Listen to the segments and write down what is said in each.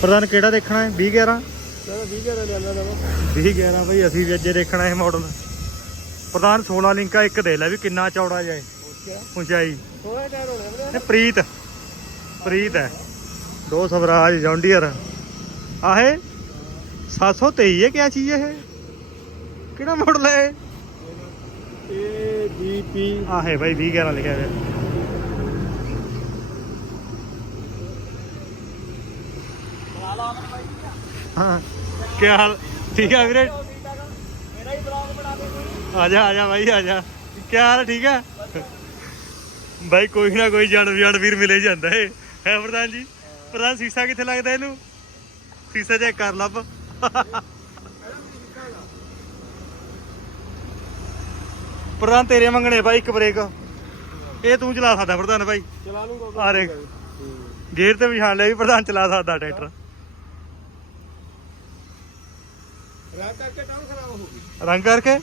ਪ੍ਰਧਾਨ ਕਿਹੜਾ ਦੇਖਣਾ ਹੈ? 20 11 ਚਲੋ 20 ਹਜ਼ਾਰ ਲਿਆਂਦਾ ਦਵਾ। 20 11 ਬਈ ਅਸੀਂ ਵੀ ਅੱਜੇ ਦੇਖਣਾ ਇਹ ਮਾਡਲ ਪ੍ਰਧਾਨ 16 ਲਿੰਕਾ ਇੱਕ ਦੇ ਲੈ ਵੀ ਕਿੰਨਾ ਚੌੜਾ ਜਾਏ ਉਚਾਈ। ਟਾਇਰ ਹੋਣਾ ਇਹ ਪ੍ਰੀਤ। ਪ੍ਰੀਤ ਹੈ। ਦੋ ਸਵਰਾਜ ਜੌਂਡੀਅਰ। ਆਹੇ 723 ਹੈ ਕਿਆ ਚੀਜ਼ ਇਹ? ਕਿਹੜਾ ਮਾਡਲ ਹੈ ਇਹ? ਬੀਪੀ ਆਹੇ ਭਾਈ 20 11 ਲਿਖਿਆ ਹੋਇਆ। ਹਾਂ। ਕੀ ਹਾਲ? ਠੀਕ ਹੈ ਵੀਰੇ? ਮੇਰਾ ਹੀ ਬਲੌਗ ਬਣਾ ਦੇ ਕੋਈ ਆ ਜਾ ਆ ਜਾ ਭਾਈ ਆ ਜਾ। ਕੀ ਹਾਲ ਠੀਕ ਹੈ ਭਾਈ ਕੋਈ ਨਾ ਕੋਈ ਜੜ ਜੜ ਵੀਰ ਮਿਲੇ ਜਾਂਦਾ ਏ। ਹੈ ਪ੍ਰਧਾਨ ਜੀ? ਪ੍ਰਧਾਨ ਸੀਸਾ ਕਿੱਥੇ ਲੱਗਦਾ ਇਹਨੂੰ? ਸੀਸਾ ਚੈੱਕ ਕਰ ਲੱਭ ਪ੍ਰਧਾਨ ਤੇਰੇ ਮੰਗਣੇ ਭਾਈ ਇੱਕ ਬ੍ਰੇਕ। ਇਹ ਤੂੰ ਚਲਾ ਸਕਦਾ ਪ੍ਰਧਾਨ ਭਾਈ ਚਲਾ ਲੂੰਗਾ। ਆ ਦੇਖ। ਗੇਅਰ ਤੇ ਵਿਛਾਣ ਲਿਆ ਵੀ ਪ੍ਰਧਾਨ ਚਲਾ ਸਕਦਾ ਟਰੈਕਟਰ। ਰਾਤ ਕਰਕੇ ਟਾਉਨ ਖਰਾਬ ਹੋ ਗਈ। ਰੰਗ ਕਰਕੇ?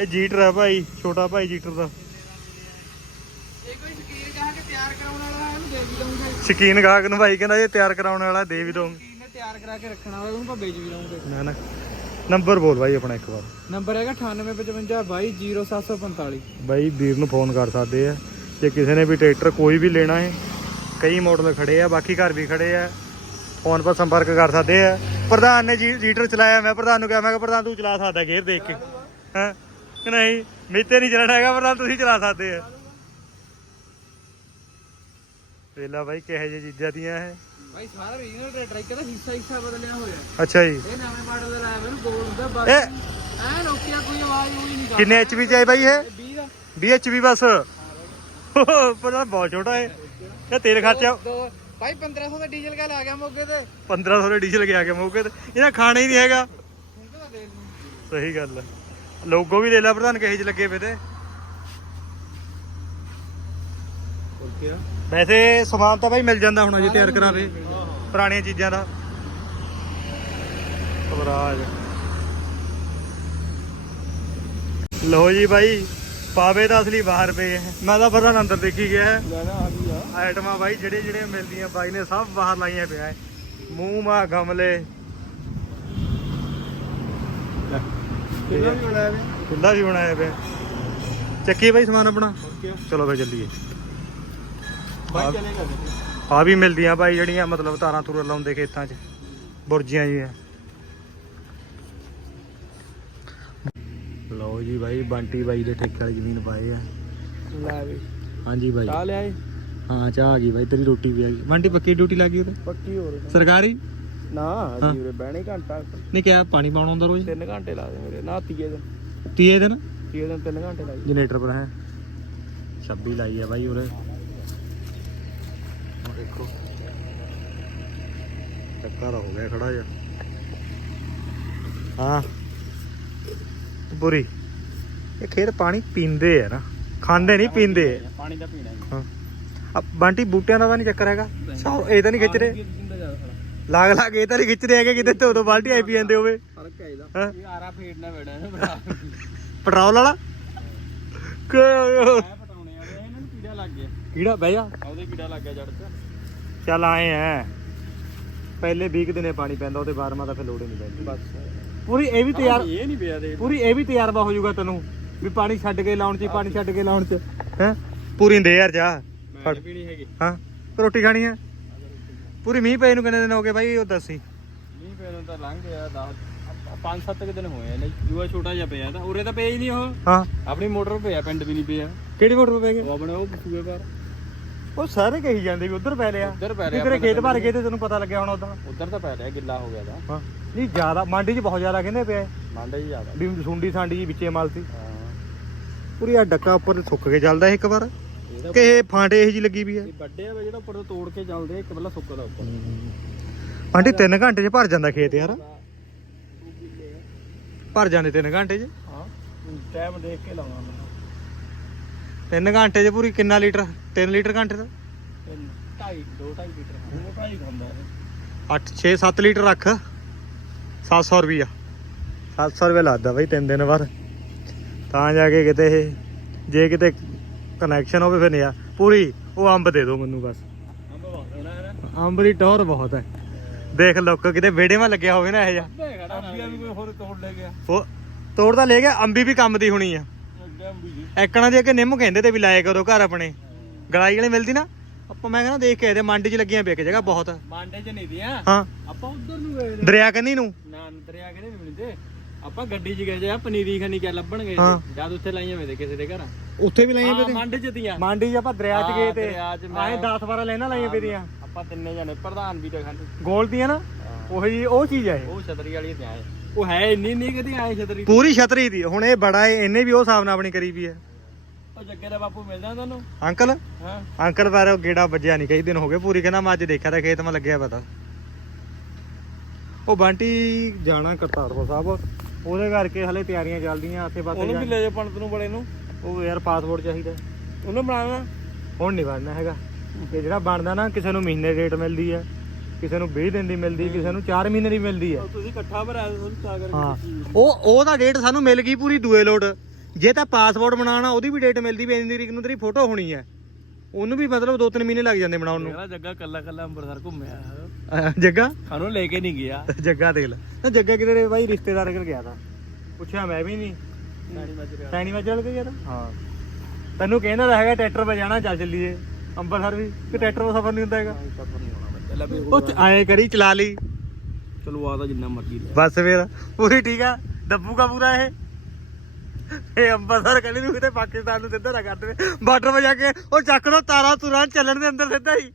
ਇਹ ਜੀਟਰ ਹੈ ਭਾਈ ਛੋਟਾ ਭਾਈ ਜੀਟਰ ਦਾ। ਇਹ ਕੋਈ ਸ਼ਕੀਰ ਕਹਾ ਕੇ ਤਿਆਰ ਕਰਾਉਣ ਵਾਲਾ ਇਹਨੂੰ ਦੇ ਵੀ ਦਊਂਗਾ। ਸ਼ਕੀਨ ਗਾਹਕ ਨੂੰ ਭਾਈ ਕਹਿੰਦਾ ਇਹ ਤਿਆਰ ਕਰਾਉਣ ਵਾਲਾ ਦੇ ਵੀ ਦਊਂ ਸ਼ਕੀਰ ਨੇ ਤਿਆਰ ਕਰਾ ਕੇ ਰੱਖਣਾ ਹੋਵੇ ਉਹਨੂੰ ਆਪਾਂ ਵੇਚ ਵੀ ਦਊਂਗੇ। ਨਾ ਨਾ। ਨੰਬਰ ਬੋਲ ਭਾਈ ਆਪਣਾ ਇੱਕ ਵਾਰ। ਨੰਬਰ ਹੈਗਾ 9855220745 ਬਾਈ ਵੀਰ ਨੂੰ ਫੋਨ ਕਰ ਸਕਦੇ ਆ। ਜੇ ਕਿਸੇ ਨੇ ਵੀ ਟਰੈਕਟਰ ਕੋਈ ਵੀ ਲੈਣਾ ਹੈ ਕਈ ਮਾਡਲ ਖੜੇ ਆ ਬਾਕੀ ਘਰ ਵੀ ਖੜੇ ਆ। ਫੋਨ 'ਪਰ ਸੰਪਰਕ ਕਰ ਸਕਦੇ ਆ। ਪ੍ਰਧਾਨ ਨੇ ਜੀ ਜੀਟਰ ਚਲਾਇਆ ਮੈਂ ਪ੍ਰਧਾਨ ਨੂੰ ਕਿਹਾ ਮੈਂ ਕਿਹਾ ਪ੍ਰਧਾਨ ਤੂੰ ਚਲਾ ਸਕਦਾ ਗੇਅਰ ਦੇਖ ਕੇ। ਹਾਂ? ਨਹੀਂ? ਮੇਤੇ ਨਹੀਂ ਚੱਲਣਾ ਹੈਗਾ ਪ੍ਰਧਾਨ ਤੁਸੀਂ ਚਲਾ ਸਕਦੇ ਆ। ਵੇਲਾ ਬਾਈ ਕਿਹੋ ਜਿਹੀ ਚੀਜ਼ਾਂ ਦੀਆਂ ਇਹ? ਭਾਈ ਸਾਰਾ ਰੀਜਨਲ ਟਰੈਕਟਰ ਇੱਕ ਦਾ ਹਿੱਸਾ ਹਿੱਸਾ ਬਦਲਿਆ ਹੋਇਆ ਅੱਛਾ ਜੀ। ਇਹ ਨਵੇਂ ਮਾਡਲ ਦਾ ਲਾਇਆ ਮੈਨੂੰ ਗੋਲ ਹੁੰਦਾ ਬਸ। ਐ ਨੋਕੀਆ ਕੋਈ ਆਵਾਜ਼ ਹੋਈ ਨਹੀਂ ਕਿੰਨੇ ਐਚਪੀ ਚ ਆਈ ਬਾਈ ਇਹ? 20 ਦਾ। 20 ਐਚਪੀ ਬਸ। ਪਰ ਬਹੁਤ ਛੋਟਾ ਹੈ। ਇਹ ਤੇਲ ਖਰਚਾ ਦੋ ਭਾਈ 1500 ਦਾ ਡੀਜ਼ਲ ਕਾ ਲਾ ਗਿਆ ਮੋਗੇ ਤੇ। 1500 ਦੇ ਡੀਜ਼ਲ ਗਿਆ ਕੇ ਮੌਕੇ ਤੇ। ਇਹਨਾਂ ਖਾਣਾ ਹੀ ਨਹੀਂ ਹੈਗਾ। ਲੂੰ ਸਹੀ ਗੱਲ ਹੈ ਲੋਗੋ ਵੀ ਦੇ ਲੈ ਪ੍ਰਧਾਨ ਕਹੇ ਚ ਲੱਗੇ ਪਏ ਤੇ। ਵੈਸੇ ਸਮਾਨ ਤਾਂ ਬਾਈ ਮਿਲ ਜਾਂਦਾ ਹੁਣ ਅਜੇ ਤਿਆਰ ਕਰਾਵੇ ਪੁਰਾਣੀਆਂ ਚੀਜ਼ਾਂ ਦਾ। ਸਵਰਾਜ ਲੋ ਜੀ ਬਾਈ। ਪਾਵੇ ਤਾਂ ਅਸਲੀ ਬਾਹਰ ਪਏ ਹੈ ਮੈਂ ਤਾਂ ਪ੍ਰਧਾਨ ਅੰਦਰ ਦੇਖੀ ਗਿਆ ਹੈ। ਲੈ ਨਾ ਆ ਗਈ ਆ। ਆਈਟਮਾਂ ਬਾਈ ਜਿਹੜੇ ਜਿਹੜੇ ਮਿਲਦੀਆਂ ਬਾਈ ਨੇ ਸਭ ਬਾਹਰ ਲਾਈਆਂ ਪਿਆ ਹੈ। ਮੂੰਹ ਮਾ ਗਮਲੇ। ਕਿੰਨਾ ਵੀ ਬਣਾਇਆ ਵੇ? ਖੁੱਲਾ ਵੀ ਬਣਾਇਆ ਪਿਆ। ਚੱਕੀ ਬਾਈ ਸਮਾਨ ਆਪਣਾ? ਚਲੋ ਫੇ ਚੱਲੀਏ। ਭਾਈ ਚਲੇਗਾ ਆ ਵੀ ਮਿਲਦੀਆਂ ਬਾਈ ਜਿਹੜੀਆਂ ਮਤਲਬ ਤਾਰਾਂ ਤੁਰਾਂ ਲਾਉਂਦੇ ਖੇਤਾਂ 'ਚ। ਬੁਰਜੀਆਂ ਜੀ ਆ ਲਓ ਜੀ ਬਾਈ ਬੰਟੀ ਬਾਈ ਦੇ ਠੇਕੇ ਵਾਲੀ ਜ਼ਮੀਨ ਪਾਏ ਆ। ਲੈ ਵੇ। ਹਾਂਜੀ ਬਾਈ। ਆ ਲਿਆ ਏ ਹਾਂ ਚਾਹ ਆ ਗਈ ਬਾਈ ਤੇਰੀ ਰੋਟੀ ਵੀ ਆ ਗਈ। ਬੰਟੀ ਪੱਕੀ ਡਿਊਟੀ ਲੱਗੀ ਉਹਦੇ ਪੱਕੀ ਹੋ ਰਹੀ ਸਰਕਾਰੀ? ਨਾ ਹਾਂ। ਜੀ ਉਰੇ ਬਹਿਣੇ ਘੰਟਾ। ਨਹੀਂ ਕਿਹਾ ਪਾਣੀ ਪਾਉਣਾ ਹੁੰਦਾ ਰੋਜ਼? 3 ਘੰਟੇ ਲਾ ਦੇ ਮੇਰੇ ਨਾ ਤੀਏ ਦਿਨ। ਤੀਏ ਦਿਨ? ਤੀਏ ਦਿਨ 3 ਘੰਟੇ ਲਾਈ। ਜਨਰੇਟਰ ਪਰ ਹੈ। 26 ਲਾਈ ਆ ਬਾਈ ਉਰੇ। ਆਹ ਦੇਖੋ। ਟੱਕਾ ਹੋ ਗਿਆ ਖੜਾ ਜਾ ਹਾਂ। ਬੁਰੀ ਇਹ ਖੇਤ ਪਾਣੀ ਪੀਂਦੇ ਆ ਨਾ। ਖਾਂਦੇ ਨਹੀਂ ਪੀਂਦੇ। ਪਾਣੀ ਦਾ ਪੀਣਾ ਜੀ ਹਾਂ ਆ। ਬੰਟੀ ਬੂਟਿਆਂ ਦਾ ਤਾਂ ਨਹੀਂ ਚੱਕਰ ਹੈਗਾ? ਸੌ ਇਹ ਤਾਂ ਨਹੀਂ ਖਿੱਚ ਰਹੇ? ਲਾਗ ਲਾਗ ਇਹ ਤਾਂ ਨਹੀਂ ਖਿੱਚ ਰਹੇ ਹੈਗੇ ਕਿਤੇ ਤੋਂ ਦੋ ਬਾਲਟੀ ਆਈ ਪੀ ਜਾਂਦੇ ਹੋਵੇ। ਫ਼ਰਕ ਹੈ ਇਹਦਾ। ਹਾਂ। ਇਹ ਆਰਾ ਫੇੜਨਾ ਪੈਣਾ ਪੈਟਰੋਲ ਵਾਲਾ? ਕਿ- ਐ ਪਟਾਉਣੇ ਆ ਇਹਨਾਂ ਨੂੰ ਕੀੜਾ ਲੱਗ ਗਿਆ। ਕਿਹੜਾ ਬਹਿ ਜਾ। ਉਹਦੇ ਕੀੜਾ ਲੱਗ ਗਿਆ ਜੜ 'ਚ। ਚੱਲ ਆਏ ਐ ਪਹਿਲੇ 20 ਦਿਨੇ ਪਾਣੀ ਪੈਂਦਾ ਉਹਦੇ ਬਾਅਦ ਮਾ ਤਾਂ ਫਿਰ ਲੋੜ ਹੀ ਨਹੀਂ ਪੈਂਦੀ। ਬਸ। ਪੂਰੀ ਇਹ ਵੀ ਤਿਆਰ ਇਹ ਨਹੀਂ ਪਿਆ ਦੇ ਪੂਰੀ ਇਹ ਵੀ ਤਜਰਬਾ ਹੋ ਜਾਊਗਾ ਤੈਨੂੰ। ਵੀ ਪਾਣੀ ਛੱਡ ਕੇ ਲਾਉਣ ਚ ਪਾਣੀ ਛੱਡ ਕੇ ਲਾਉਣ ਚ। ਹੈ? ਪੂਰੀ ਦੇ ਯਾਰ ਜਾ। ਮੈਂ ਨੀ ਪੀਣੀ ਹੈਗੀ। ਹਾਂ? ਰੋਟੀ ਖਾਣੀ ਹੈ ਪੂਰੀ ਮੀਂਹ ਪਏ ਨੂੰ ਕਿੰਨੇ ਦਿਨ ਹੋ ਗਏ ਬਾਈ ਉਹ ਦੱਸੀ ਨਹੀਂ ਪਿਆ ਨੂੰ ਤਾਂ ਲੰਘ ਗਿਆ 10 5 7 ਦਿਨ ਹੋਏ ਨੇ ਜੂਆ ਛੋਟਾ ਜਿਹਾ ਪਿਆ ਤਾਂ ਉਰੇ ਤਾਂ ਪਿਆ ਹੀ ਨਹੀਂ ਉਹ। ਹਾਂ। ਆਪਣੀ ਮੋਟਰ ਪਿਆ ਪਿੰਡ ਵੀ ਨਹੀਂ ਪਿਆ। ਕਿਹੜੀ ਮੋਟਰ ਪੈ ਗਏ ਉਹ ਆਪਣੇ ਉਹ ਸੂਏ ਪਰ। ਉਹ ਸਾਰੇ ਕਹੀ ਜਾਂਦੇ ਵੀ ਉਧਰ ਪੈ ਲਿਆ। ਉੱਧਰ ਪੈ ਰਿਹਾ ਤੇਰੇ ਖੇਤ ਭਰ ਗਏ ਤੇ ਤੈਨੂੰ ਪਤਾ ਲੱਗਿਆ ਹੁਣ ਉਦੋਂ ਉਧਰ ਤਾਂ ਪੈ ਰਿਹਾ ਗਿੱਲਾ ਹੋ ਗਿਆ ਤਾਂ। ਹਾਂ। ਨਹੀਂ ਜ਼ਿਆਦਾ ਮੰਡੀ 'ਚ ਬਹੁਤ ਜ਼ਿਆਦਾ ਕਹਿੰਦੇ ਪਿਆ ਮੰਡਾ ਹੀ ਜ਼ਿਆਦਾ। ਵੀ ਸੁੰਡੀ ਸਾਂਡੀ ਜੀ ਵਿੱਚੇ ਮਲਤੀ। ਹਾਂ। ਪੂਰੀ ਆ ਡੱਕਾ ਉੱਪਰ ਸੁੱਕ ਕੇ ਚੱਲਦਾ ਇਹ ਇੱਕ ਵਾਰ। ਕਿ ਇਹ ਫਾਂਟੇ ਇਹ ਜੀ ਲੱਗੀ ਵੀ ਇਹ ਵੱਡੇ ਆ ਜਿਹੜਾ ਉੱਪਰ ਤੋਂ ਤੋੜ ਕੇ ਚੱਲਦੇ ਆ, ਇੱਕ ਪਹਿਲਾਂ ਸੁੱਕਦਾ ਉੱਪਰ। ਆਂਟੀ 3 ਘੰਟੇ 'ਚ ਭਰ ਜਾਂਦਾ ਖੇਤ ਯਾਰ। ਭਰ ਜਾਂਦੇ 3 ਘੰਟੇ 'ਚ। ਹਾਂ ਟਾਈਮ ਦੇਖ ਕੇ ਲਾਉਣਾ ਮੈਂ। 3 ਘੰਟੇ 'ਚ ਪੂਰੀ ਕਿੰਨਾ ਲੀਟਰ? 3 ਲੀਟਰ ਘੰਟੇ ਦਾ? 2.5 2.5 ਲੀਟਰ ਉਹ ਢਾਈ ਖਾਂਦਾ ਇਹ। 8 6 7 ਲੀਟਰ ਰੱਖ। 700 ਰੁਪਿਆ 700 ਰੁਪਏ ਲੱਗਦਾ ਬਾਈ 3 ਦਿਨ ਬਾਅਦ। ਤਾਂ ਜਾ ਕੇ ਕਿਤੇ ਇਹ ਜੇ ਕਿਤੇ ਕਨੈਕਸ਼ਨ ਹੋਵੇ ਫਿਰ ਨਹੀਂ ਆ। ਪੂਰੀ ਉਹ ਅੰਬ ਦੇ ਦਿਓ ਮੈਨੂੰ ਬਸ। ਅੰਬ ਬਹੁਤ ਹੋਣਾ ਹੈ ਨਾ ਅੰਬ ਦੀ ਟੌਰ ਬਹੁਤ ਹੈ। ਦੇਖ ਲੋਕ ਕਿਤੇ ਵਿਹੜੇ ਮਾ ਲੱਗਿਆ ਹੋਵੇ ਨਾ ਇਹ ਜਾ ਤੋੜ ਲੈ ਗਿਆ। ਉਹ ਤੋੜਦਾ ਲੈ ਗਿਆ ਅੰਬੀ ਵੀ ਕੰਮ ਦੀ ਹੋਣੀ ਆ। ਜੀ ਐਕਣਾ ਦੇ ਕਿ ਨਿੰਮ ਕਹਿੰਦੇ ਤੇ ਵੀ ਲਾਇਆ ਕਰੋ ਘਰ ਆਪਣੇ। ਗਲਾਈ ਵਾਲੀ ਮਿਲਦੀ ਨਾ ਆਪਾਂ ਮੈਂ ਕਹਿੰਦਾ ਦੇਖ ਕੇ ਆਏ ਤੇ ਮੰਡੀ 'ਚ ਲੱਗੀਆਂ ਪਈ ਇੱਕ ਜਗ੍ਹਾ ਬਹੁਤ। ਮਾਂਡੇ ਚ ਨਹੀਂ ਦੀਆਂ। ਹਾਂ। ਆਪਾਂ ਉਧਰ ਨੂੰ ਗਏ ਤੇ। ਦਰਿਆ ਕੰਨੀ ਨੂੰ। ਨਾ ਦਰਿਆ ਕਿਹੜੇ ਨਹੀਂ ਮਿਲਦੇ। ਆਪਾਂ ਗੱਡੀ 'ਚ ਗਏ ਜੇ ਆ ਪਨੀਰੀ ਖਣੀ ਕਿਆ ਲੱਭਣ ਗਏ ਹਾਂ। ਸੀ। ਜਦ ਉੱਥੇ ਲਾਈਆਂ ਵੇ ਤੇ ਕਿਸੇ ਦੇ ਘਰ। ਉੱਥੇ ਵੀ ਲਾਈਆਂ ਹਾਂ ਪਈ ਮੰਡ 'ਚ ਦੀਆਂ। ਮੰਡੀ 'ਚ ਆਪਾਂ ਦਰਿਆ 'ਚ ਹਾਂ, ਗਏ ਤੇ। ਦਰਿਆ 'ਚ ਮੈਂ- ਆਏ 10 12 ਲੈਣਾ ਲਾਈਆਂ ਪਈਆਂ। ਆਪਾਂ ਤਿੰਨੇ ਜਣੇ ਪ੍ਰਧਾਨ ਵੀ ਤੇ ਖਾਂਦੇ ਗੋਲ ਦੀਆਂ ਨਾ ਉਹੀ ਉਹ ਚੀਜ਼ ਇਹ। ਉਹ ਛਤਰੀ ਵਾਲੀ ਤੇ ਆਏ। ਉਹ ਹੈ ਇੰਨੀ ਨਹੀਂ ਕਿਤੇ ਆਏ ਛਤਰੀ? ਪੂਰੀ ਛਤਰੀ ਦੀ। ਹੁਣ ਇਹ ਬੜਾ ਏ ਇਹਨੇ ਵੀ ਉਹ ਹਿਸਾਬ ਨਾਲ ਆਪਣੀ ਕਰੀ ਵੀ ਹੈ ਉਹ ਜੱਗੇ ਦਾ ਬਾਪੂ ਮਿਲਦਾ ਤੁਹਾਨੂੰ? ਅੰਕਲ? ਹਾਂ। ਅੰਕਲ ਬਾਰੇ ਗੇੜਾ ਵੱਜਿਆ ਨਹੀਂ ਕਈ ਦਿਨ ਹੋ ਗਏ ਪੂਰੀ ਕਹਿੰਦਾ ਮੈਂ ਅੱਜ ਦੇਖਿਆ ਤਾਂ ਖੇਤ ਮੈਂ ਲੱਗਿਆ ਪਤਾ। ਉਹ ਬੰਟੀ ਜਾਣਾ ਕਰਤਾਰਪੁਰ ਸਾਹਿਬ। ਉਹਦੇ ਕਰਕੇ ਹਲੇ ਤਿਆਰੀਆਂ ਚੱਲਦੀਆਂ ਆਸੇ ਪਾਸੇ ਉਹਨੂੰ ਵੀ ਲੈ ਜਾ ਪੰਡਤ ਨੂੰ ਬੜੇ ਨੂੰ। ਉਹ ਯਾਰ ਪਾਸਪੋਰਟ ਚਾਹੀਦਾ। ਉਹਨੂੰ ਬਣਾਉਣਾ। ਹੁਣ ਨਹੀਂ ਬਣਨਾ ਹੈਗਾ। ਇਹ ਜਿਹੜਾ ਬਣਦਾ ਨਾ ਕਿਸੇ ਨੂੰ ਮਹੀਨੇ ਰੇਟ ਮਿਲਦੀ ਹੈ ਕਿਸੇ ਨੂੰ 20 ਦਿਨ ਦੀ ਮਿਲਦੀ ਕਿਸੇ ਨੂੰ 4 ਮਹੀਨੇ ਦੀ ਮਿਲਦੀ ਹੈ ਤੁਸੀਂ ਇਕੱਠਾ ਭਰਾ ਤੁਹਾਨੂੰ ਤਾਂ ਕਰਕੇ ਉਹ ਉਹਦਾ ਡੇਟ ਸਾਨੂੰ ਮਿਲ ਗਈ ਪੂਰੀ ਦੂਏ ਲੋਟ। ਜੇ ਤਾਂ ਪਾਸਪੋਰਟ ਬਣਾਉਣਾ ਉਹਦੀ ਵੀ ਡੇਟ ਮਿਲਦੀ ਵੀ ਇੰਨੀ ਤਰੀਕ ਨੂੰ ਤੇਰੀ ਫੋਟੋ ਹੋਣੀ ਹੈ ਉਹਨੂੰ ਵੀ ਮਤਲਬ 2-3 ਮਹੀਨੇ ਲੱਗ ਜਾਂਦੇ ਬਣਾਉਣ ਨੂੰ। ਜੱਗਾ ਕੱਲਾ ਕੱਲਾ ਅੰਮ੍ਰਿਤਸਰ ਘੁੰਮਿਆ। ਅਹ ਜੱਗਾ? ਸਾਨੂੰ ਲੈ ਕੇ ਨਹੀਂ ਗਿਆ। ਜੱਗਾ ਦੇਖ ਲੈ। ਨਾ ਜੱਗਾ ਕਿਤੇ ਦੇ ਬਾਈ ਰਿਸ਼ਤੇਦਾਰ ਕੋਲ ਗਿਆ ਤਾਂ। ਪੁੱਛਿਆ ਮੈਂ ਵੀ ਨਹੀਂ। ਸੈਣੀ ਵਾਜੇ ਵਾਲੇ ਗਿਆ ਤਾਂ? ਹਾਂ। ਤੈਨੂੰ ਕਹਿੰਦਾ ਤਾਂ ਹੈਗਾ ਟਰੈਕਟਰ 'ਤੇ ਜਾਣਾ ਚੱਲ ਚੱਲੀਏ। ਅੰਬਰਸਰ ਵੀ। ਕਿ ਟਰੈਕਟਰ 'ਤੇ ਸਫ਼ਰ ਨਹੀਂ ਹੁੰਦਾ ਹੈਗਾ। ਲੈ ਉਹ ਚ- ਆਏ ਕਰੀ ਚਲਾ ਲਈ। ਚਲੋ ਆ ਤਾਂ ਜਿੰਨਾ ਮਰਜ਼ੀ ਲੈ। ਬਸ ਫੇਰ। ਪੂਰੀ ਠੀਕ ਆ। ਡੱਬੂਗਾ ਪੂਰਾ ਇਹ। ਇਹ ਅੰਬਰਸਰ ਕਹਿੰਦੇ ਨੂੰ ਕਿਤੇ ਪਾਕਿਸਤਾਨ ਨੂੰ ਸਿੱਧਾ ਨਾ ਕਰ ਦੇਵੇ ਬਾਰਡਰ 'ਤੇ ਜਾ ਕੇ ਉਹ ਚੱਕ ਦੋ ਤਾਰਾ ਤੁਰਾਂ ਚੱਲਣ ਦੇ ਅੰਦਰ ਸਿੱਧਾ ਹੀ।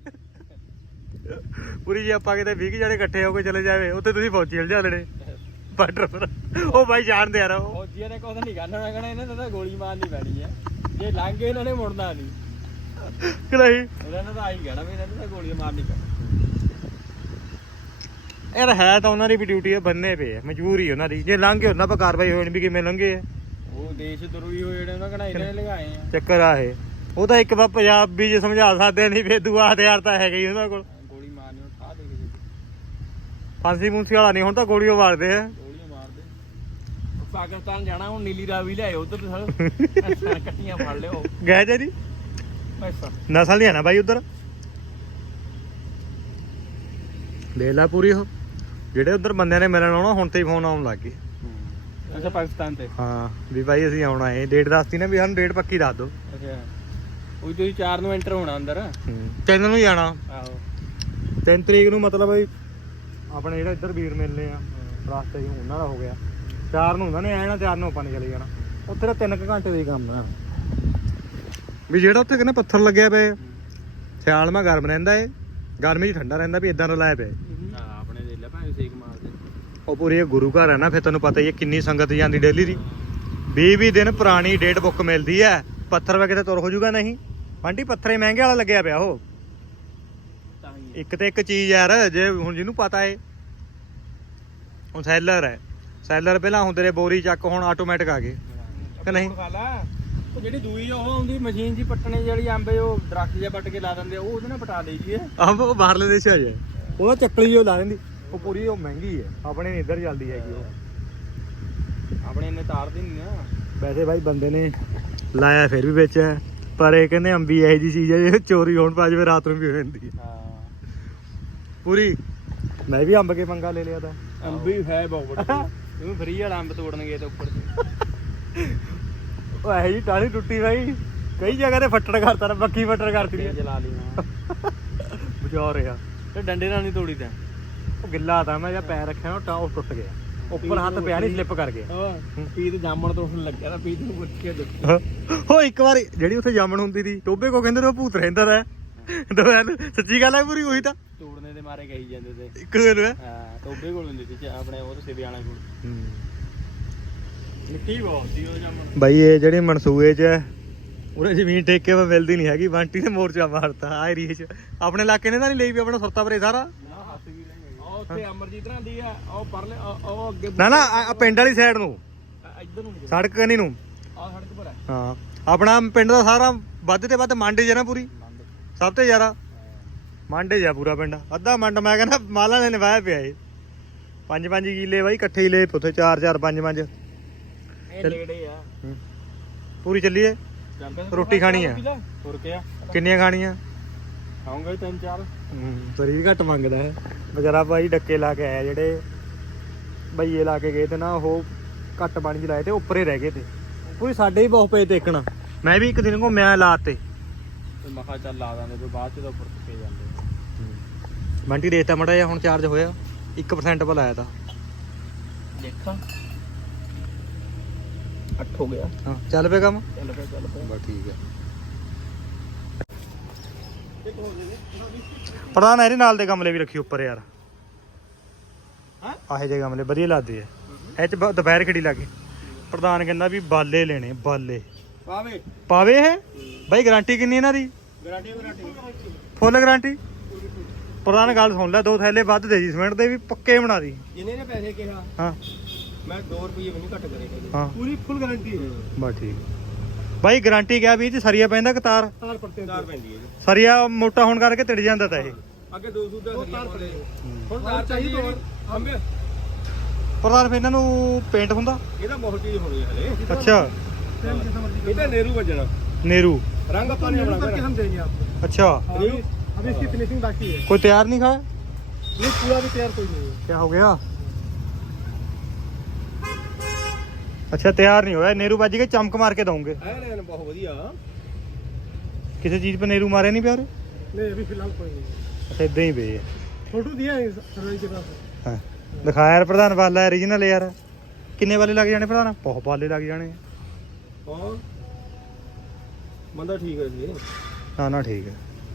ਪੂਰੀ ਜੀ ਆਪਾਂ ਕਿਤੇ 20 ਜਣੇ ਇਕੱਠੇ ਹੋ ਕੇ ਚਲੇ ਜਾਵੇ ਉੱਥੇ ਤੁਸੀਂ ਫੌਜੀ ਹਲ ਜਾਲਣੇ ਬਾਰਡਰ ਪਰ। ਉਹ ਬਾਈ ਜਾਣਦੇ ਯਾਰ ਉਹ। ਫੌਜੀਆਂ ਨੇ ਕੁਝ ਨਹੀਂ ਕਰਨਾ ਕਹਣਾ ਇਹਨਾਂ ਨੇ ਤਾਂ ਗੋਲੀ ਮਾਰਨੀ ਪੈਣੀ ਆ। ਜੇ ਲੰਘ ਗਏ ਇਹਨਾਂ ਨੇ ਮੁੜਨਾ ਨਹੀਂ। ਕਿ ਨਹੀਂ? ਇਹਨਾਂ ਨੇ ਤਾਂ ਆਹੀ ਕਹਿਣਾ ਵੀ ਇਹਨਾਂ ਨੇ ਗੋਲੀ ਮਾਰਨੀ ਪੈਣੀ। ਯਾਰ ਹੈ ਤਾਂ ਉਹਨਾਂ ਦੀ ਵੀ ਡਿਊਟੀ ਹੈ ਬੰਨੇ ਪਏ ਮਜਬੂਰੀ ਉਹਨਾਂ ਦੀ। ਜੇ ਲੰਘ ਗਏ ਉਹਨਾਂ ਪਰ ਕਾਰਵਾਈ ਹੋਣੀ ਵੀ ਕਿਵੇਂ ਲੰਘੇ ਆ। ਉਹ ਦੇਸ਼ ਦਰੂਈ ਹੋਏ ਜਿਹੜੇ ਉਹਨਾਂ ਕਹਣਾ ਇਹਨਾਂ ਨੇ ਲਗਾਏ ਆ। ਚੱਕਰ ਆ ਇਹ। ਉਹ ਤਾਂ ਇੱਕ ਵਾਰ ਪੰਜਾਬੀ ਜੇ ਸਮਝਾ ਸਕਦੇ ਨਹੀਂ ਫੇ ਦੂਆ ਹਥਿਆਰ ਤਾਂ ਹੈਗਾ ਹੀ ਉਹਨਾਂ ਕੋਲ ਗੋਲੀ ਮਾਰਨੀ ਉਹ ਠਾ ਦੇ ਕਿਸੇ ਫਾਂਸੀ ਮੂੰਸੀ ਵਾਲਾ ਨਹੀਂ ਹੁਣ ਤਾਂ ਗੋਲੀਆਂ ਮਾਰਦੇ ਆ। ਗੋਲੀਆਂ ਮਾਰਦੇ। ਪਾਕਿਸਤਾਨ ਜਾਣਾ ਹੁਣ ਨੀਲੀ ਰਾਵੀ ਲਿਆਏ ਉਧਰ ਸਰ ਕੱਟੀਆਂ ਫੜ ਲਿਓ। ਗਏ ਜੇ ਜੀ? ਪੈਸਾ ਨਸਲ ਨਹੀਂ ਆ ਨਾ ਬਾਈ ਉਧਰ? ਲੈ ਲਾ ਪੂਰੀ ਉਹ। ਜਿਹੜੇ ਉਧਰ ਬੰਦਿਆਂ ਨੇ ਮਿਲਣ ਆਉਣਾ ਹੁਣ ਤੇ ਹੀ ਫੋਨ ਆਉਣ ਲੱਗ ਗਏ। ਅੱਛਾ ਪਾਕਿਸਤਾਨ ਤੇ। ਹਾਂ ਵੀ ਬਾਈ ਅਸੀਂ ਆਉਣਾ ਹੈ ਡੇਟ ਦੱਸਤੀ ਨਾ ਵੀ ਸਾਨੂੰ ਡੇਟ ਪੱਕੀ ਦੱਸ ਦਿਓ। ਅੱਛਾ। ਉਹ ਤੁਸੀਂ 4 ਨੂੰ ਐਂਟਰ ਹੋਣਾ ਅੰਦਰ। ਤਿੰਨ ਨੂੰ ਜਾਣਾ ਆਹੋ। ਤਿੰਨ ਤਰੀਕ ਨੂੰ ਮਤਲਬ ਆਪਣੇ ਜਿਹੜਾ ਇੱਧਰ ਵੀਰ ਮਿਲਨੇ ਆ ਰਾਸਤੇ 'ਚ ਉਹਨਾਂ ਦਾ ਹੋ ਗਿਆ। ਚਾਰ ਨੂੰ ਉਹਨਾਂ ਨੇ ਆਣਾ ਚਾਰ ਨੂੰ ਆਪਾਂ ਨੇ ਚਲੇ ਜਾਣਾ। ਉੱਥੇ ਤਾਂ 3 ਘੰਟੇ ਦਾ ਹੀ ਕੰਮ ਆ। ਵੀ ਜਿਹੜਾ ਉੱਥੇ ਕਹਿੰਦੇ ਪੱਥਰ ਲੱਗਿਆ ਪਏ ਸਿਆਲ ਮਾ ਗਰਮ ਰਹਿੰਦਾ ਏ ਗਰਮੀ 'ਚ ਠੰਡਾ ਰਹਿੰਦਾ ਵੀ ਇਦਾਂ ਦਾ ਲਾਇਆ ਪਿਆ ਆਪਣੇ ਦੇ ਲੈ ਭਾਵੇਂ ਸੇਕ ਮਾਰਦੇ ਉਹ ਪੂਰੀ ਇਹ ਗੁਰੂ ਘਰ ਹੈ ਨਾ ਫਿਰ ਤੁਹਾਨੂੰ ਪਤਾ ਹੀ ਹੈ ਕਿੰਨੀ ਸੰਗਤ ਜਾਂਦੀ ਡੇਲੀ ਦੀ। 20 20 ਦਿਨ ਪੁਰਾਣੀ ਡੇਟ ਬੁੱਕ ਮਿਲਦੀ ਹੈ ਪੱਥਰ ਵਾ ਕਿਤੇ ਤੁਰ ਹੋ ਜਾਊਗਾ ਨਹੀਂ। ਬੰਟੀ ਪੱਥਰੇ ਮਹਿੰਗੇ ਵਾਲਾ ਲੱਗਿਆ ਪਿਆ ਉਹ। ਇੱਕ ਤੇ ਇੱਕ ਚੀਜ਼ ਯਾਰ ਜੇ ਹੁਣ ਜਿਹਨੂੰ ਪਤਾ ਏ ਹੁਣ ਸੈਲਰ ਹੈ। ਸੈਲਰ ਪਹਿਲਾਂ ਹੁੰਦੇ ਰਹੇ ਬੋਰੀ ਚੱਕ ਹੁਣ ਆਟੋਮੈਟਿਕ ਆ ਗਏ। ਕਿ ਨਹੀਂ? ਉਹ ਜਿਹੜੀ ਦੂਈ ਉਹ ਹੁੰਦੀ ਮਸ਼ੀਨ ਜੀ ਪੱਟਣੇ ਜਿਹੜੀ ਅੰਬੇ ਉਹ ਦਰਖਤ ਜਿਹਾ ਪੱਟ ਕੇ ਲਾ ਦਿੰਦੇ ਉਹ ਉਹਦੇ ਨਾਲ ਪਟਾ ਦੇਈਦੀ ਹੈ ਆਹ ਉਹ ਬਾਹਰਲੇ ਦੇਸ਼ ਆ ਜਾਏ ਉਹਦਾ ਚੱਕਲੀ ਉਹ ਲਾ ਦਿੰਦੀ। ਉਹ ਪੂਰੀ ਉਹ ਮਹਿੰਗੀ ਹੈ ਆਪਣੇ ਇੱਧਰ ਚੱਲਦੀ ਹੈਗੀ ਉਹ। ਆਪਣੇ ਇੰਨੇ ਤਾਰਦੇ ਨਹੀਂ ਨਾ ਵੈਸੇ ਭਾਈ ਬੰਦੇ ਨੇ ਲਾਇਆ ਫਿਰ ਵੀ ਵਿੱਚ ਹੈ। ਪਰ ਇਹ ਕਹਿੰਦੇ ਅੰਬੀ ਇਹੋ ਜੀ ਚੀਜ਼ ਹੈ ਜੇ ਚੋਰੀ ਹੋਣ ਪਾ ਜਾਵੇ ਰਾਤ ਨੂੰ ਵੀ ਹੋ ਜਾਂਦੀ ਹੈ। ਹਾਂ। ਪੂਰੀ? ਮੈਂ ਵੀ ਅੰਬ ਕੇ ਪੰਗਾ ਲੈ ਲਿਆ ਤਾਂ। ਅੰਬੀ ਹੈ ਬਹੁਤ ਵੱਡਾ। ਇਹਨੂੰ ਫਰੀ ਵਾਲਾ ਅੰਬ ਤੋੜਨਗੇ ਤੇ ਉੱਪਰ ਤੇ। ਉਹ ਜੀ ਟਾਲੀ ਟੁੱਟੀ ਭਾਈ ਕਈ ਜਗ੍ਹਾ ਤੇ ਫੱਟੜ ਕਰਤਾ ਨਾ ਬੱਕੀ ਫੱਟੜ ਕਰਤੀ ਤੇ ਜਲਾ ਲਈ ਬਚਾ ਰਿਹਾ ਤੇ ਡੰਡੇ ਨਾਲ ਨਹੀਂ ਤੋੜੀ ਤਾਂ। ਉਹ ਗਿੱਲਾ ਤਾਂ ਮੈਂ ਜਾਂ ਪੈਰ ਰੱਖਿਆ ਨਾ ਤਾਂ ਉਹ ਟੁੱਟ ਗਿਆ। ਉੱਪਰ ਹੱਥ ਪਿਆ ਨਹੀਂ ਸਲਿੱਪ ਕਰ ਗਿਆ। ਹਾਂ ਪੀਤ ਜਾਮਣ ਤੋੜਨ ਲੱਗਿਆ ਤਾਂ ਪੀਤ ਨੂੰ ਪੁੱਛ ਕੇ ਦੇਖੀ। ਉਹ ਇੱਕ ਵਾਰ ਜਿਹੜੀ ਉੱਥੇ ਜਾਮਣ ਹੁੰਦੀ ਸੀ ਟੋਬੇ ਕੋ ਕਹਿੰਦੇ ਨੇ ਉਹ ਭੂਤ ਰਹਿੰਦਾ ਤਾ ਦੁਕਾਨ ਸੱਚੀ ਗੱਲ ਹੈ ਪੂਰੀ ਉਹੀ ਤਾਂ। ਦੇ ਮਾਰੇ ਕਹੀ ਜਾਂਦੇ ਤੇ। ਇੱਕ ਦਿਨ ਹੈ? ਹਾਂ ਟੋਬੇ ਕੋਲ ਹੁੰਦੀ ਸੀ ਆਪਣੇ ਉਹ ਸਿਵੇ ਵਾਲਾ ਕੋਲ। ਮਿੱਟੀ ਬਹੁਤ ਸੀ ਉਹ ਜਾਮਣ ਬਾਈ ਇਹ ਜਿਹੜੀ ਮਨਸੂਏ 'ਚ ਹੈ ਉਹਨੇ ਜ਼ਮੀਨ ਠੇਕੇ 'ਤੇ ਮਿਲਦੀ ਨਹੀਂ ਹੈਗੀ ਬੰਟੀ ਨੇ ਮੋਰਚਾ ਮਾਰਤਾ ਆ ਏਰੀਏ 'ਚ। ਆਪਣੇ ਇਲਾਕੇ ਨੇ ਤਾਂ ਨਹੀਂ ਲਈ ਵੀ ਆਪਣਾ ਸੁਰਤਾ ਪਰੇ ਸਾਰਾ? ਉਹ ਉੱਥੇ ਅਮਰਜੀਤ ਰਾਂ ਦੀ ਆ ਉਹ ਪਰਲੇ ਉਹ ਅੱਗੇ ਨਾ ਨਾ ਆ- ਪਿੰਡ ਵਾਲੀ ਸਾਈਡ ਨੂੰ। ਇੱਧਰ ਨੂੰ ਸੜਕ ਕਨੀ ਨੂੰ। ਆ ਸੜਕ ਪਰ ਹੈ। ਹਾਂ। ਆਪਣਾ ਪਿੰਡ ਦਾ ਸਾਰਾ ਵੱਧ ਤੇ ਵੱਧ ਮੰਡੇ 'ਚ ਨਾ ਪੂਰੀ? ਸਭ ਤੋਂ ਜ਼ਿਆਦਾ। ਮੰਡੇ ਜਾ ਪੂਰਾ ਪਿੰਡ। ਅੱਧਾ ਮੰਡ ਮੈਂ ਕਹਿੰਦਾ ਮਾਲਾ ਨੇ ਨਿਭਾਇਆ ਪਿਆ ਏ ਪੰਜ ਪੰਜ ਕਿੱਲੇ ਬਾਈ ਇਕੱਠੇ ਹੀ ਉੱਥੇ ਚਾਰ ਚਾਰ ਪੰਜ ਪੰਜ। ਇਹ ਨੇੜੇ ਆ। ਪੂਰੀ ਚੱਲੀਏ ਰੋਟੀ ਖਾਣੀ ਆ। ਹੋਰ ਕਿਆ? ਕਿੰਨੀਆਂ ਖਾਣੀਆਂ? ਆਉਂਗੇ ਤਿੰਨ ਚਾਰ। ਸਰੀਰ ਘੱਟ ਮੰਗਦਾ ਹੈ। ਵਿਚਾਰਾ ਭਾਈ ਡੱਕੇ ਲਾ ਕੇ ਆਇਆ ਜਿਹੜੇ ਬਈਏ ਲਾ ਕੇ ਗਏ ਤੇ ਨਾ ਉਹ ਘੱਟ ਪਾਣੀ ਚ ਲਾਏ ਤੇ ਉੱਪਰੇ ਰਹਿ ਗਏ ਤੇ। ਪੂਰੀ ਸਾਡੇ ਹੀ ਬਹੁਤ ਪਏ ਦੇਖਣਾ ਮੈਂ ਵੀ ਇੱਕ ਦਿਨ ਘੁੰਮਿਆ ਲਾਤੇ। ਤੇ ਮੈਂ ਕਿਹਾ ਚੱਲ ਲਾ ਦਾਂਗੇ ਤੇ ਬਾਅਦ ਚ ਤਾਂ ਉੱਪਰ ਟੁੱਕੇ ਜਾਂਦੇ। ਬੰਟੀ ਦੇਖਤਾ ਮੜਾ ਜਿਹਾ ਹੁਣ ਚਾਰਜ ਹੋਇਆ। 1% ਪਰ ਆਇਆ ਤਾਂ। ਦੇਖਾਂ। 8 ਹੋ ਗਿਆ। ਹਾਂ ਚੱਲ ਪਿਆ ਕੰਮ? ਚੱਲ ਪਿਆ ਚੱਲ ਪਿਆ। ਬਸ ਠੀਕ ਹੈ ਪ੍ਰਧਾਨ ਇਹਦੇ ਨਾਲ ਦੇ ਗਮਲੇ ਵੀ ਰੱਖੀ ਉੱਪਰ ਯਾਰ। ਹਾਂ? ਆਹੇ ਜੇ ਗਮਲੇ ਵਧੀਆ ਲੱਗਦੇ ਆ। ਇਹ ਚ ਦੁਪਹਿਰ ਖੜੀ ਲੱਗੇ ਪ੍ਰਧਾਨ ਕਹਿੰਦਾ ਵੀ ਬਾਲੇ ਲੈਣੇ ਬਾਲੇ। ਪਾਵੇ। ਪਾਵੇ ਇਹ? ਬਾਈ ਗਾਰੰਟੀ ਕਿੰਨੀ ਇਹਨਾਂ ਦੀ? ਗਾਰੰਟੀ ਗਾਰੰਟੀ ਫੁੱਲ ਗਾਰੰਟੀ ਪ੍ਰਧਾਨ ਗੱਲ ਸੁਣ ਲੈ ਦੋ ਥੈਲੇ ਵੱਧ ਦੇ ਜੀ ਸਿਮੈਂਟ ਦੇ ਵੀ ਪੱਕੇ ਬਣਾ ਦੀ। ਜਿੰਨੇ ਨੇ ਪੈਸੇ ਕਿਹਾ ਹਾਂ। ਮੈਂ 2 ਰੁਪਏ ਵੀ ਨਹੀਂ ਘੱਟ ਕਰੇ ਪੂਰੀ ਫੁੱਲ ਗਾਰੰਟੀ ਹੈ। ਬਸ ਠੀਕ। ਬਾਈ ਗਾਰੰਟੀ ਕਿਹਾ ਵੀ ਇਹ ਸਰੀਆ ਪੈਂਦਾ ਕਿ ਤਾਰ? ਪੈਂਦੀ ਹੈ ਜੀ। ਸਰੀਆ ਮੋਟਾ ਹੋਣ ਕਰਕੇ ਤਿੜ ਜਾਂਦਾ ਤਾਂ ਇਹ। ਅੱਗੇ ਦੋ ਸੂਦਾ ਸਰੀਆ ਪਾਉਂਦੇ। ਹੁਣ ਤਾਰ ਚਾਹੀਦੀ ਹੈ ਅੰਬੇ। ਪ੍ਰਧਾਨ ਫਿਰ ਇਹਨਾਂ ਨੂੰ ਪੇਂਟ ਹੁੰਦਾ? ਇਹਦਾ ਬਹੁਤ ਚੀਜ਼ ਹੋਣੀ ਹੈ ਹਲੇ। ਅੱਛਾ। ਇਹਦਾ ਨੇਰੂ ਵੱਜਣਾ। ਨੇਰੂ ਰੰਗ ਆਪਾਂ ਬਣਾ ਕੇ ਹਮ ਦੇਣੀ ਆਪ। ਅੱਛਾ। ਨੇਰੂ अभी इसकी फिनिशिंग बाकी है। कोई तैयार नहीं खाया? ये पूरा भी तैयार कोई नहीं है। क्या हो गया? अच्छा तैयार नहीं हुआ नेहरू बाजी के चमक मार के दोगे। बहुत बढ़िया। किसी चीज़ पे नेहरू मारे नहीं प्यारे? नहीं अभी फ़िलहाल कोई नहीं अच्छा इदा ही पे फ़ोटो दिया है के पास। हाँ। दिखाया यार प्रधान वाला ओरिजिनल यार। किन्ने वाले लग जाने प्रधान? बहुत वाले लग जाने। और बंदा ठीक है ना ना ठीक है।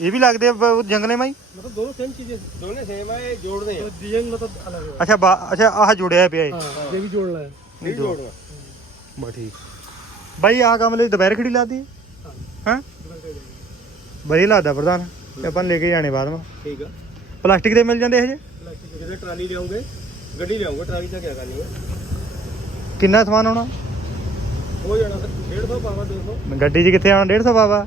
ਇਹ ਵੀ ਲੱਗਦੇ ਆ ਬ- ਜੰਗਲੇ ਮਾਈ मतलब दोनों सेम चीजें दोनों सेम है ये जोड़ दें तो डिजाइन मतलब अलग है ਅੱਛਾ ਬਾ- ਅੱਛਾ ਆਹ ਜੁੜਿਆ ਪਿਆ ਇਹ हाँ ये भी जोड़ना है नहीं जोड़ना ਬਾ ਠੀਕ ਬਾਈ ਆਹ ਗਮਲੇ ਦੁਪਹਿਰ ਖੜੀ ਲਾਦੀ ਹਾਂ ਵਧੀਆ ਲੱਗਦਾ ਪ੍ਰਧਾਨ ਤੇ ਆਪਾਂ ਲੈ ਕੇ ਜਾਣੇ ਬਾਅਦ ਵਿੱਚ ठीक है ਪਲਾਸਟਿਕ ਦੇ ਮਿਲ ਜਾਂਦੇ ਇਹ ਜੇ जैसे ट्राली ले आऊंगे गड्डी ले आऊंगा ट्राली का क्या करनी है ਕਿੰਨਾ ਸਮਾਨ ਆਉਣਾ हो जाना सर डेढ़ सौ पावा दो सौ ਗੱਡੀ 'ਚ ਕਿੱਥੇ ਆਉਣਾ 150 ਬਾਬਾ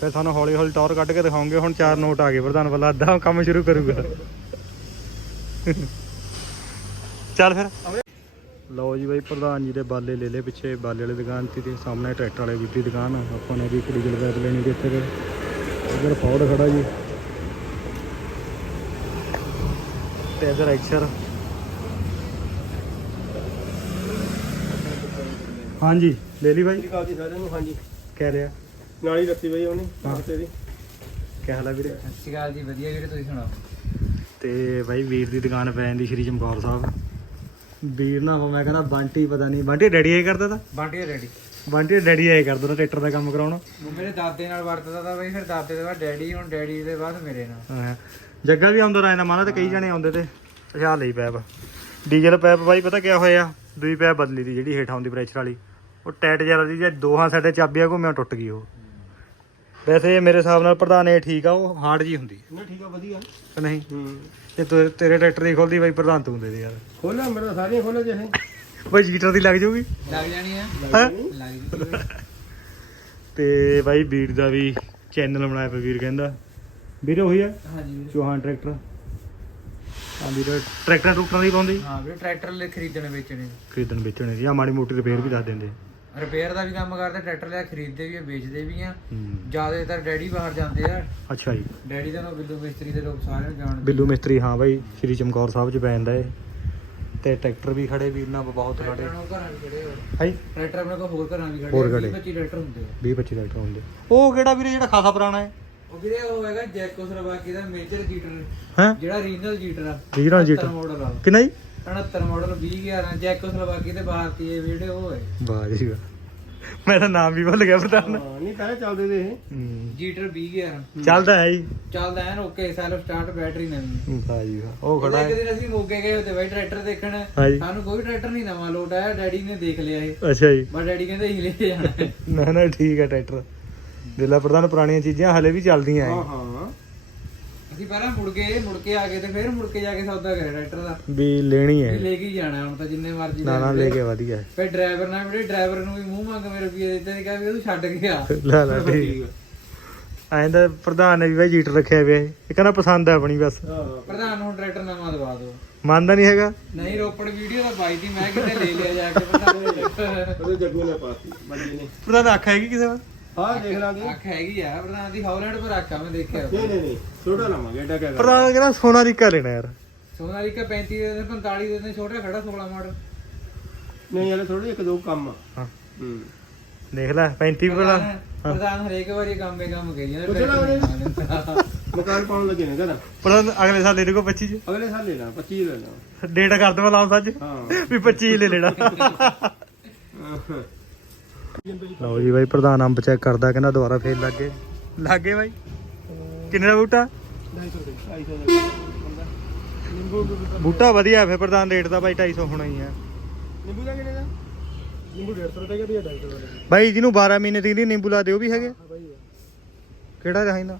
ਫਿਰ ਤੁਹਾਨੂੰ ਹੌਲੀ ਹੌਲੀ ਟੌਰ ਕੱਢ ਕੇ ਦਿਖਾਉਂਗੇ ਹੁਣ ਚਾਰ ਨੋਟ ਆ ਗਏ ਪ੍ਰਧਾਨ ਵੱਲ ਅੱਧਾ ਕੰਮ ਸ਼ੁਰੂ ਕਰੂਗਾ। ਚੱਲ ਫਿਰ। ਲਓ ਜੀ ਬਾਈ ਪ੍ਰਧਾਨ ਜੀ ਦੇ ਬਾਲੇ ਲੈ ਲਏ ਪਿੱਛੇ ਬਾਲੇ ਵਾਲੀ ਦੁਕਾਨ ਤੇ ਤੇ ਸਾਹਮਣੇ ਟਰੈਕਟਰ ਵਾਲੇ ਦੀ ਦੁਕਾਨ ਆ ਆਪਾਂ ਨੇ ਵੀ ਡੀਜ਼ਲ ਪੈਪ ਲੈਣੀ ਤੇ ਇੱਥੇ ਫਿਰ ਇੱਧਰ ਫੌੜ ਖੜਾ ਜੀ। ਤੇ ਇੱਧਰ ਐਕਸਰ। ਹਾਂਜੀ ਲੈ ਲਈ ਬਾਈ? ਜੀ ਸਾਰਿਆਂ ਨੂੰ ਹਾਂਜੀ। ਕਹਿ ਰਿਹਾ। ਨਾਲ ਹੀ ਰੱਖੀ ਬਈ ਉਹਨੇ ਹਾਂ। ਤੇਰੀ ਕਹਿ ਹਾਲਾ ਵੀਰੇ? ਸਤਿ ਸ਼੍ਰੀ ਅਕਾਲ ਜੀ ਵਧੀਆ ਵੀਰੇ ਤੁਸੀਂ ਸੁਣਾਓ? ਤੇ ਬਾਈ ਵੀਰ ਦੀ ਦੁਕਾਨ ਪੈ ਜਾਂਦੀ ਸ਼੍ਰੀ ਚਮਕੌਰ ਸਾਹਿਬ। ਵੀਰ ਨਾ ਮੈਂ ਕਹਿੰਦਾ ਬੰਟੀ ਪਤਾ ਨਹੀਂ ਬੰਟੀ ਡੈਡੀ ਆਈ ਕਰਦਾ ਤਾ? ਬਾਂਟੀ ਰੈਡੀ ਬੰਟੀ ਡੈਡੀ ਆਈ ਕਰਦਾ ਤਾ ਟਰੈਕਟਰ ਦਾ ਕੰਮ ਕਰਾਉਣਾ। ਮੇਰੇ ਦਾਦੇ ਨਾਲ ਵਰਤਦਾ ਤਾਂ ਬਈ ਫਿਰ ਦਾਦੇ ਦੇ ਬਾਅਦ ਡੈਡੀ ਹੁਣ ਡੈਡੀ ਦੇ ਬਾਅਦ ਮੇਰੇ ਨਾਲ। ਹਾਂ ਜੱਗਾ ਵੀ ਆਉਂਦਾ ਰਹਿੰਦਾ ਮਾਨਾ ਤੇ ਕਈ ਜਣੇ ਆਉਂਦੇ ਤੇ ਅੱਛਾ ਲਈ ਪੈਪ। ਡੀਜ਼ਲ ਪੈਪ ਬਾਈ ਪਤਾ ਕਿਆ ਹੋਇਆ? ਦੂਈ ਪੈਪ ਬਦਲੀ ਦੀ ਜਿਹੜੀ ਹੇਠਾਂ ਹੁੰਦੀ ਪ੍ਰੈਸ਼ਰ ਵਾਲੀ। ਉਹ ਟਾਈਟ ਜ਼ਿਆਦਾ ਦੀ ਜੇ ਦੋਹਾਂ ਸਾਈਡੇ ਚਾਬੀਆਂ ਘੁੰਮਿਆ ਟੁੱਟ ਗਈ ਉਹ। ਵੈਸੇ ਮੇਰੇ ਹਿਸਾਬ ਨਾਲ ਪ੍ਰਧਾਨ ਇਹ ਠੀਕ ਆ ਉਹ ਹਾਰਡ ਜੀ ਹੁੰਦੀ ਨਾ ਠੀਕ ਆ ਵਧੀਆ। ਹੈ ਨਹੀਂ? ਹੂੰ। ਤੇ ਤੇਰੇ ਤੇਰੇ ਟਰੈਕਟਰ ਦੀ ਖੋਲਦੀ ਬਾਈ ਪ੍ਰਧਾਨ ਤੂੰ ਦੇ ਦੇ ਯਾਰ। ਖੋਲਾ ਮੇਰਾ ਸਾਰੀਆਂ ਖੋਲਾ ਜੇ ਹੈ ਬਾਈ ਜੀਟਰ ਦੀ ਲੱਗ ਜਾਊਗੀ। ਲੱਗ ਜਾਣੀ ਹੈ? ਹੈਂ? ਲੱਗ ਜੂਗੀ ਤੇ ਬਾਈ ਵੀਰ ਦਾ ਵੀ ਚੈਨਲ ਬਣਾਇਆ ਪਿਆ ਵੀਰ ਕਹਿੰਦਾ। ਵੀਰ ਉਹੀ ਆ? ਹਾਂਜੀ ਵੀਰੇ। ਚੌਹਾਨ ਟਰੈਕਟਰ ਹਾਂ ਵੀਰ ਟਰੈਕਟਰ ਟਰੂਕਟਰਾਂ ਦੀ ਪਾਉਂਦੀ। ਹਾਂ ਵੀਰੇ ਟਰੈਕਟਰ ਲੈ ਖਰੀਦਣੇ ਵੇਚਣੇ। ਖਰੀਦਣ ਵੇਚਣੇ ਸੀ। ਆ ਮਾੜੀ ਮੋਟੀ ਰਿਪੇਅਰ ਵੀ ਦੱਸ ਦਿੰਦੇ। ਰਿਪੇਅਰ ਦਾ ਵੀ ਕੰਮ ਕਰਦੇ ਟਰੈਕਟਰ ਲਿਆ ਖਰੀਦਦੇ ਵੀ ਆ ਵੇਚਦੇ ਵੀ ਆ। ਜ਼ਿਆਦਾਤਰ ਡੈਡੀ ਬਾਹਰ ਜਾਂਦੇ ਆ। ਅੱਛਾ ਜੀ। ਡੈਡੀ ਦਾ ਨੋ ਬਿੱਲੂ ਮਿਸਤਰੀ ਦੇ ਲੋਕ ਸਾਰਿਆਂ ਨੂੰ ਜਾਣਦੇ। ਬਿੱਲੂ ਮਿਸਤਰੀ ਹਾਂ ਬਾਈ ਸ਼੍ਰੀ ਚਮਕੌਰ ਸਾਹਿਬ ਚ ਪੈ ਜਾਂਦਾ ਏ। ਤੇ ਟਰੈਕਟਰ ਵੀ ਖੜੇ ਵੀਰ ਨਾਲ ਬਹੁਤ ਖੜੇ। ਹਾਈ ਟਰੈਕਟਰ ਆਪਣੇ ਕੋਲ ਹੋਰ ਘਰਾਂ ਵੀ ਖੜੇ ਹੋਰ ਖੜੇ। 20 25 ਟਰੈਕਟਰ ਹੁੰਦੇ ਆ। 20 25 ਟਰੈਕਟਰ ਹੁੰਦੇ। ਉਹ ਕਿਹੜਾ ਵੀਰੇ ਜਿਹੜਾ ਖਾਸਾ ਪੁਰਾਣਾ ਹੈ ਉਹ ਵੀਰੇ ਉਹ ਹੈਗਾ ਜੈਕੋਸਲੋਵਾਕੀ ਦਾ ਮੇਜਰ ਜੀਟਰ ਹੈ? ਜਿਹੜਾ ਰੀਜਨਲ ਜੀਟਰ ਆ Original ਜੀਟਰ। ਕਿੰਨਾ ਜੀ? 69 ਮਾਡਲ 2011 ਜੈਕੋਸਲੋਵਾਕੀ ਦੇ ਭਾਰਤੀ ਇਹ ਵੀਡੀਓ ਉਹ ਹੈ। ਵਾਹ ਜੀ ਵਾਹ। ਮੈਂ ਤਾਂ ਨਾਮ ਵੀ ਭੁੱਲ ਗਿਆ ਪ੍ਰਧਾਨ ਹਾਂ ਨਹੀਂ ਪਹਿਲਾਂ ਚੱਲਦੇ ਤੇ ਇਹ। ਹੂੰ। ਜੀਟਰ 2011 ਚੱਲਦਾ ਹੈ ਜੀ। ਚੱਲਦਾ ਐਨ ਓਕੇ ਸੈਲਫ ਸਟਾਰਟ ਬੈਟਰੀ ਨਵੀਂ। ਵਾਹ ਜੀ ਵਾਹ। ਉਹ ਖੜਾ ਇੱਕ ਹੈ। ਦਿਨ ਅਸੀਂ ਮੋਗੇ ਗਏ ਉੱਤੇ ਬਾਈ ਟਰੈਕਟਰ ਦੇਖਣ। ਹਾਂਜੀ। ਸਾਨੂੰ ਕੋਈ ਟਰੈਕਟਰ ਨਹੀਂ ਨਵਾਂ ਲੋਟ ਆਇਆ ਡੈਡੀ ਨੇ ਦੇਖ ਲਿਆ ਇਹ। ਅੱਛਾ ਜੀ। ਬਸ ਡੈਡੀ ਕਹਿੰਦੇ ਅਸੀਂ ਲੈ ਕੇ ਜਾਣਾ। ਹੈ। ਨਾ ਨਾ ਠੀਕ ਹੈ ਟਰੈਕਟਰ ਦਿਲਾ ਪ੍ਰਧਾਨ ਪੁਰਾਣੀਆਂ ਚੀਜ਼ਾਂ ਹਲੇ ਵੀ ਚੱਲਦੀਆਂ ਹਾਂ ਹਾਂ। ਅਸੀਂ ਪਹਿਲਾਂ ਮੁੜ ਗਏ ਮੁੜ ਕੇ ਆ ਗਏ ਤੇ ਫਿਰ ਮੁੜ ਕੇ ਜਾ ਕੇ ਸੌਦਾ ਕਰਿਆ ਟਰੈਕਟਰ ਦਾ। ਵੀ ਲੈਣੀ ਵੀ ਹੈ ਲੈ ਕੇ ਹੀ ਜਾਣਾ ਹੁਣ ਤਾਂ ਜਿੰਨੇ ਮਰਜ਼ੀ ਨਾ ਨਾ ਲੈ ਕੇ ਵਧੀਆ ਹੈ। ਫਿਰ ਡਰਾਈਵਰ ਨਾਲ ਵੀ ਡਰਾਈਵਰ ਨੂੰ ਵੀ ਮੂੰਹ ਮੰਗ ਮੇਰੇ ਰੁਪਏ ਦਿੱਤੇ ਨੇ ਕਿਹਾ ਵੀ ਤੂੰ ਛੱਡ ਕੇ ਆ। ਲੈ ਲੈ ਠੀਕ। ਐਂ ਤਾਂ ਪ੍ਰਧਾਨ ਨੇ ਵੀ ਭਾਈ ਜੀਟਰ ਰੱਖਿਆ ਪਿਆ ਇਹ ਇਹ ਕਹਿੰਦਾ ਪਸੰਦ ਆ ਆਪਣੀ ਬਸ। ਹਾਂ। ਪ੍ਰਧਾਨ ਨੂੰ ਟਰੈਕਟਰ ਨਵਾਂ ਦਵਾ ਦਿਓ। ਮੰਨਦਾ ਨਹੀਂ ਹੈਗਾ? ਨਹੀਂ ਰੋਪੜ ਵੀਡੀਓ ਦਾ ਬਾਈ ਦੀ ਮੈਂ ਕਿਤੇ ਲੈ ਲਿਆ ਜਾ ਕੇ। ਟਰੈਕਟਰ ਉਹਦੇ ਜੱਗੂ ਨੇ ਪਾਤੀ ਬੰਦੇ ਨੇ ਪ੍ਰਧਾਨ ਹੈਗੀ ਕਿਸੇ ਵਾਰ? ਹਾਂ ਦੇਖ ਲਾਂਗੇ। ਅੱਖ ਹੈਗੀ ਆ ਪ੍ਰਧਾਨ ਦੀ ਹੌਲੈਂਡ ਪਰ ਆਖਾ ਮੈਂ ਦੇਖਿਆ ਨਹੀਂ ਨਹੀਂ ਨਹੀਂ ਛੋਟਾ ਲਵਾਂਗੇ ਏਡਾ ਕਿਆ ਕਰ ਪ੍ਰਧਾਨ ਕਹਿੰਦਾ ਸੋਨਾ ਰਿਕਾ ਲੈਣਾ ਯਾਰ। ਸੋਨਾਲੀਕਾ 35 ਦੇ ਦੇ 45 ਦੇ ਦੇ ਛੋਟਾ ਖੜਾ 16 ਮਾਡਲ। ਨਹੀਂ ਹਲੇ ਥੋੜੀ ਇੱਕ ਦੋ ਕੰਮ ਆ। ਹਾਂ। ਹੂੰ। ਦੇਖ ਲੈ 35 ਭਲਾ ਪ੍ਰਧਾਨ ਪ੍ਰਧਾਨ ਹਰੇਕ ਵਾਰੀ ਕੰਮੇ ਕੰਮ ਕਰੀ ਜਾਂਦਾ ਪੁੱਛ ਲਾ ਉਹਨੇ। ਮਕਾਨ ਪਾਉਣ ਲੱਗੇ ਨੇ ਕਹਿੰਦਾ। ਪ੍ਰਧਾਨ ਅਗਲੇ ਸਾਲ ਲੈ ਲੂਗਾ 25 ਚ। ਅਗਲੇ ਸਾਲ ਲੈ ਲਾ 25 ਲੈ ਲਾ। ਡੇਟ ਕਰ ਦਵਾਂ ਲਾਉਂ ਸੱਚ ਹਾਂ। ਵੀ 25 ਲੈ ਲੈਣਾ। ਲਓ ਜੀ ਬਾਈ ਪ੍ਰਧਾਨ ਅੰਬ ਚੈੱਕ ਕਰਦਾ ਕਹਿੰਦਾ ਦੁਬਾਰਾ ਫੇਰ ਲੱਗ। ਗਏ ਲੱਗ ਗਏ ਬਾਈ? ਕਿੰਨੇ ਦਾ ਬੂਟਾ? ਬੂਟਾ ਵਧੀਆ ਫੇਰ ਪ੍ਰਧਾਨ ਰੇਟ ਦਾ ਬਾਈ 250 ਹੋਣਾ ਹੀ ਆ। ਨਿੰਬੂ ਦਾ ਕਿੰਨੇ ਦਾ? ਨਿੰਬੂ 150 ਰੁਪਏ ਦਾ 250 ਦਾ ਬਾਈ ਜਿਹਨੂੰ 12 ਮਹੀਨੇ ਤੀਕ ਦੀ ਨਿੰਬੂ ਲਾ ਦੇ ਉਹ ਵੀ ਹੈਗੇ। ਕਿਹੜਾ ਰਹਿੰਦਾ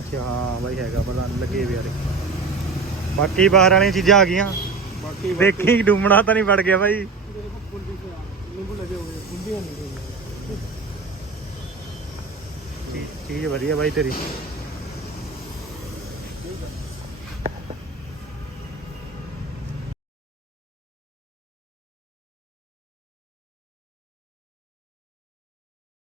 ਅੱਛਾ ਹਾਂ ਬਾਈ ਹੈਗਾ ਪ੍ਰਧਾਨ ਲੱਗੇ ਵੀ ਯਾਰੇ। ਬਾਕੀ ਬਾਹਰ ਵਾਲੀਆਂ ਚੀਜ਼ਾਂ ਆ ਗਈਆਂ। ਬਾਕੀ ਦੇਖੀ ਡੂਮਣਾ ਤਾਂ ਨਹੀਂ ਵੜ ਗਿਆ ਬਾਈ ਨਿੰਬੂ ਲੱਗੇ ਹੋਏ ਬੁੰਦੀਆਂ ਨਹੀਂ ਚੀਜ਼- ਚੀਜ਼ ਵਧੀਆ ਬਾਈ ਤੇਰੀ।